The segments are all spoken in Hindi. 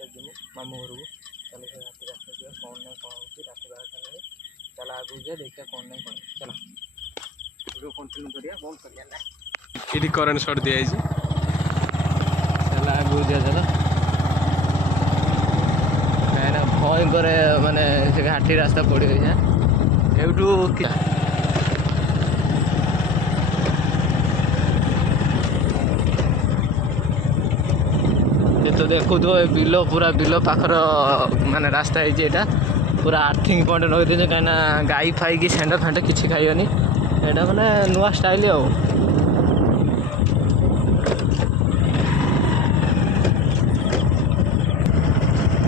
ରାସ୍ତା ଯିବୁ ମାମୁଁ ଘରକୁ। ଚାଲ ସେ ରାତି ରାସ୍ତା ଯିବା, କ'ଣ ନାହିଁ କ'ଣ ହେଉଛି। ରାତି 12ଟା ହେଲାଣି, ଚାଲ ଆଗକୁ ଯିବା, ଦେଖିବା କ'ଣ ନାହିଁ କ'ଣ। ଚାଲ ଭିଡ଼ିଓ କଣ୍ଟିନ୍ୟୁ କରିବା, ବନ୍ଦ କରିବା ନା। ଏଠି କରେଣ୍ଟ ସର୍ଟ ଦିଆଯାଇଛି। ଚାଲ ଆଗକୁ ଯିବା ଚାଲ। କାହିଁକିନା ଭୟଙ୍କର ମାନେ ସେ ଘାଟି ରାସ୍ତା ପଡ଼ିବ ଏଇନା ଏଇଠୁ। तो देखुव बिल पूरा बिल पाखर माने रास्ता है यहाँ पूरा आर्थिंग पॉइंट लगे कहीं गाई फाई कि सेंड फेंड किसी खाइबनी यहाँ मैंने नुआ स्टाइल आ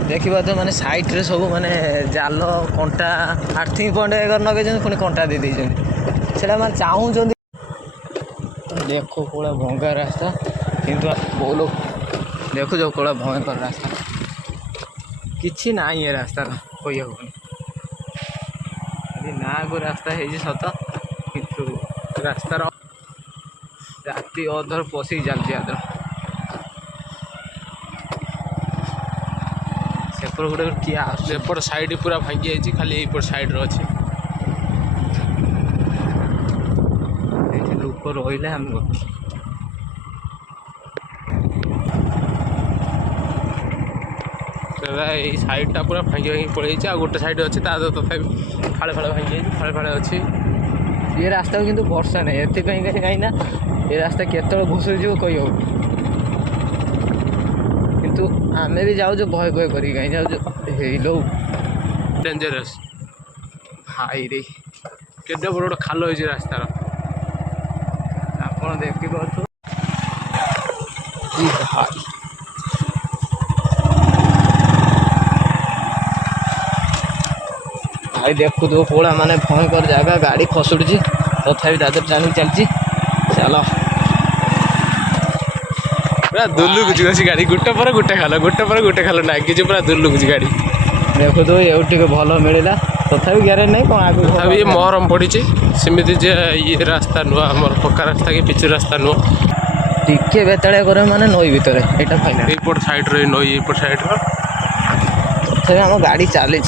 देखा तो माने साइड रे सब माने जाल कंटा आर्थिंग पॉइंट एगर नगे पुणी कंटा दे देना मैं चाहूँ। देखो कौड़ा भंगा रास्ता किंतु बहुत लोग देखो जो कौड़ा भयंकर रास्ता किसी ना ये रास्तार कही हेनी ना को रास्ता है सत किंतु रास्तार राति अधर पशिक चलती आदर सेपट गोटे किए सेपट साइड पूरा भांगी जाइए, खाली यपट साइड अच्छे लोक रही आम साइडटा पूरा भांगी भांगी पड़े आ गोटे साइड अच्छे तथा फाड़े फाड़े भांगी फाड़े फाड़े अच्छी ये रास्ता किंतु वर्षा नहीं एति कहीं ना ये रास्ता केत घुसुरी जीव कही हो किंतु आमे भी जाऊ भय भय कर लो डेंजरस भाई रे केते बड़ बड़ खाल हो रास्तार आप देखी पार्थ भाई भाई देखु तो कौड़ा माने भयंकर जगह गाड़ी खसुड़ी तथापि दादर टाणी चलती चल पूरा दुलुकुची बस गाड़ी गोटे पर गोटे खाल नागिच पूरा दुलुकुची गाड़ी देखु तो ये भल मिलला तथापि ग्यारेज नहीं कौन आगे तथापि ये महरम पड़ी सेमती जे ये रास्ता नुआ आम पक्का रास्ता कि पिच रास्ता नुह टिके बेताड़िया करे माने नई भितर यहाँ फाइनाल यपट साइड रही नई यपट साइड तथापि आम गाड़ी चली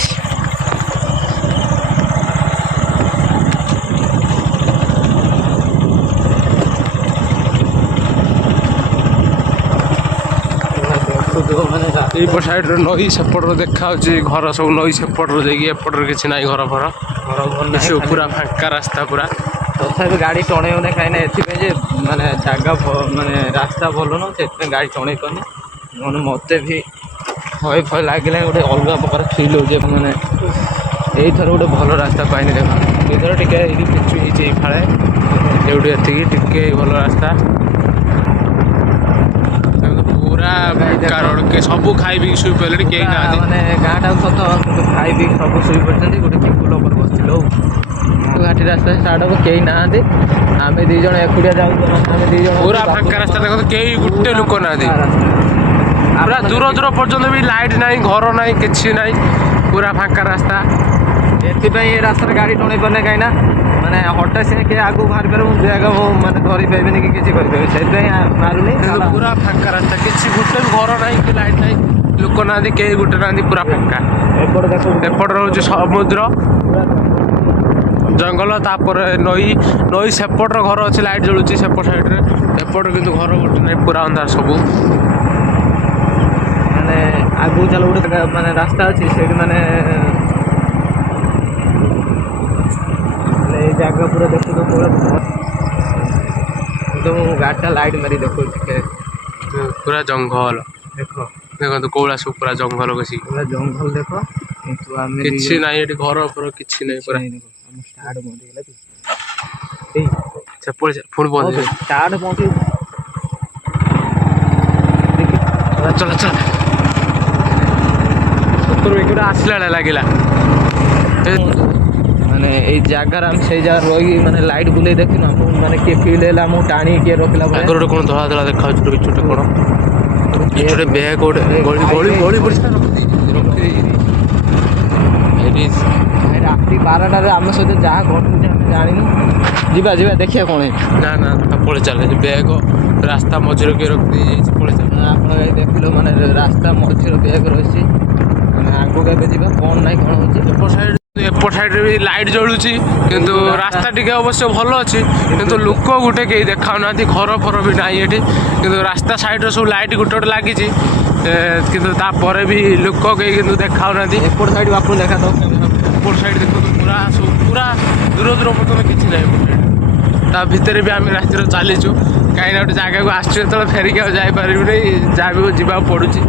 यपट साइड नई सेपट देखा घर सब नई सेपट एपट किसी ना घर फर पूरा फांका रास्ता पूरा तथापि गाड़ी टणेबना कहीं एथि माने जगह माने रास्ता भल न से गाड़ी टणे पानी मैंने मत भी भय भय लगे गोटे अलग प्रकार फिल हो मैंने यही थर गोटे भल रास्ता पाइनि देख इधर टिके पिचु होती फाड़े एवटी एतिकी भल रास्ता पूरा कारण के सब खाई पी शुई पड़े कहीं ना माने गाँटा सत खाई पी सब शुई पड़ते गोटे पिपुल पर बसलु घाटी रास्ता स्टार्ट हम कहीं ना आम दीज एकुटिया जाऊँ आम दीज पूरा फांका रास्ता देख कई गोटे लोक ना पूरा दूर दूर पर्यटन भी लाइट ना घर ना कि ना पूरा फांका रास्ता एपाई ये रास्ता गाड़ी टणे पारे कहीं माने हटा से किए आगे बाहर पारे बैग मैंने धरी पाइबेनि कि किसी करेंगे से मारूनी पूरा फांका रास्ता किसी गोटे घर ना कि लाइट ना लोक ना कई गोटे ना पूरा फांका एपट रोचे समुद्र जंगल तापर नई नई सेपटर घर अच्छे लाइट जलुची सेपट साइड रे एपट किंतु घर गोटे ना पूरा अंधार सब माने आगु चल गोटे माने रास्ता अच्छी से माने जगह पूरा देखो तो पूरा एकदम गाड़ीटा लाइट मारी देखो पूरा जंगल देखो देखो तो कौड़ा सब पूरा जंगल कसी पूरा जंगल देखो किसी ना ये घर पर किसी नहीं पूरा स्टार्ट बंद हो पुणी बंद स्टार्ट बंद चल चल सतर आसला लगे माने ये जगार आम से जगह रही माने लाइट बुले देखी ना माने किए फिल है टाणी किए रखला गोटे कौन धला धला देखा छोटे छोटे कौन छोटे बैग गोटे गली गली गली पड़ता राति 12टार आम सहित जहाँ घटुचे ଜାଣିନୁ। ଯିବା ଯିବା ଦେଖିବା କ'ଣ ହେଇଛି। ନା ନା ପଳେଇ ଚାଲେ ବ୍ୟାଗ ରାସ୍ତା ମଝିରେ କିଏ ରଖିଦେଇଯାଇଛି ପଳେଇ ଚାଲେ। ଆପଣ ଏଇ ଦେଖିଲୁ ମାନେ ରାସ୍ତା ମଝିରେ ବ୍ୟାଗ୍ ରହିଛି। ମାନେ ଆଗକୁ ଏବେ ଯିବା କ'ଣ ନାହିଁ କ'ଣ ହେଉଛି। ଏପଟ ସାଇଡରେ ବି ଲାଇଟ୍ ଜଳୁଛି କିନ୍ତୁ ରାସ୍ତା ଟିକେ ଅବଶ୍ୟ ଭଲ ଅଛି କିନ୍ତୁ ଲୋକ ଗୋଟେ କେହି ଦେଖାଉନାହାନ୍ତି। ଘର ଫର ବି ନାହିଁ ଏଠି କିନ୍ତୁ ରାସ୍ତା ସାଇଡରେ ସବୁ ଲାଇଟ୍ ଗୋଟେ ଗୋଟେ ଲାଗିଛି କିନ୍ତୁ ତାପରେ ବି ଲୋକ କେହି କିନ୍ତୁ ଦେଖାଉନାହାନ୍ତି। ଏପଟ ସାଇଡ୍ ବାପୁ ଦେଖା ତ ଏପଟ ସାଇଡ୍ ଦେଖନ୍ତୁ ପୁରା ସବୁ ପୁରା ଦୂର ଦୂର ପର୍ଯ୍ୟନ୍ତ କିଛି ନାହିଁ ଏପଟ ସାଇଡ୍। ତା ଭିତରେ ବି ଆମେ ରାତିରେ ଚାଲିଛୁ କାହିଁକିନା ଗୋଟେ ଜାଗାକୁ ଆସିଛୁ ଯେତେବେଳେ ଫେରିକି ଆଉ ଯାଇପାରିବୁନି ଯାହା ବି ଯିବାକୁ ପଡ଼ୁଛି।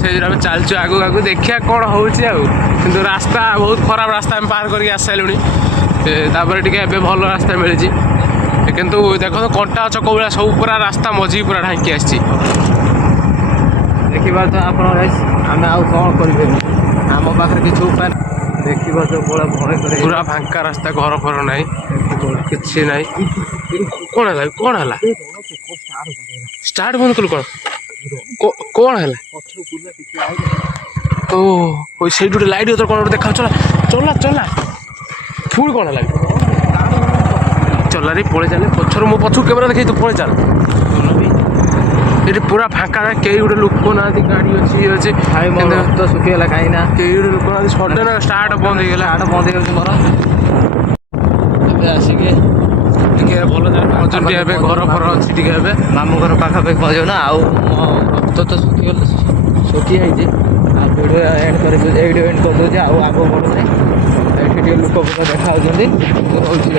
ସେଇଥିରେ ଆମେ ଚାଲିଛୁ ଆଗକୁ ଆଗକୁ ଦେଖିବା କ'ଣ ହେଉଛି ଆଉ। କିନ୍ତୁ ରାସ୍ତା ବହୁତ ଖରାପ ରାସ୍ତା ଆମେ ପାର କରିକି ଆସିସାରିଲୁଣି। ତାପରେ ଟିକେ ଏବେ ଭଲ ରାସ୍ତା ମିଳିଛି କିନ୍ତୁ ଦେଖନ୍ତୁ କଣ୍ଟା ଚକ ଭଳିଆ ସବୁ ପୁରା ରାସ୍ତା ମଝିକି ପୁରା ଢାଙ୍କି ଆସିଛି। ଦେଖିପାରୁଛ ଆପଣ ଆମେ ଆଉ କ'ଣ କରିପାରିବୁ। ଆମ ପାଖରେ କିଛି ଉପାୟ ଦେଖିପାରୁଛ କୋଉଟା ଭୟ କରି ପୁରା ଫାଙ୍କା ରାସ୍ତା ଘର ଫର ନାହିଁ କିଛି ନାହିଁ। କ'ଣ ହେଲା କ'ଣ ହେଲା ଷ୍ଟାର୍ଟ ବନ୍ଦ କଲୁ କ'ଣ ହେଲା? ଓ ସେଇଠି ଗୋଟେ ଲାଇଟ୍ କ'ଣ ଗୋଟେ ଦେଖାଉ ଚଲା ଚଲା ଚଲା ଫୁଲ୍ କ'ଣ ହେଲା ଚଲାରେ ପଳେଇ ଚାଲେ ପଛରୁ ମୋ ପଛକୁ କ୍ୟାମେରା ଦେଖେଇ ତୁ ପଳେଇ ଚାଲ। ଏଠି ପୁରା ଫାଙ୍କା କେହି ଗୋଟେ ଲୋକ ନାହାନ୍ତି ଗାଡ଼ି ଅଛି ଇଏ ଅଛି ତ ଶୁଖିଗଲା କାହିଁକି ନା କେହି ଗୋଟେ ଲୋକ ନାହାନ୍ତି ସଡନ୍ ଷ୍ଟାର୍ଟ ବନ୍ଦ ହେଇଗଲା। ଷ୍ଟାର୍ଟ ବନ୍ଦ ହେଇଯାଉଛି ମୋର। ଏବେ ଆସିକି ଟିକେ ଭଲ ଜାଗା ପହଞ୍ଚନ୍ତି ଏବେ ଘର ଫର ଅଛି ଟିକେ ଏବେ ମାମୁଁ ଘର ପାଖାପାଖି ପହଞ୍ଚିବ ନା ଆଉ ମୋ ରକ୍ତ ତ ଶୁଖିଯାଇଛି। ଆଉ ଭିଡ଼ିଓ ଏଣ୍ଡ କରିଦେଉଛି ଏଇଠି ଏଣ୍ଡ କରିଦେଉଛି ଆଉ ଆଗକୁ ବଢ଼ୁନି। ଏଠି ଟିକେ ଲୋକ ଦେଖାଯାଉଛନ୍ତି ରହୁଛି।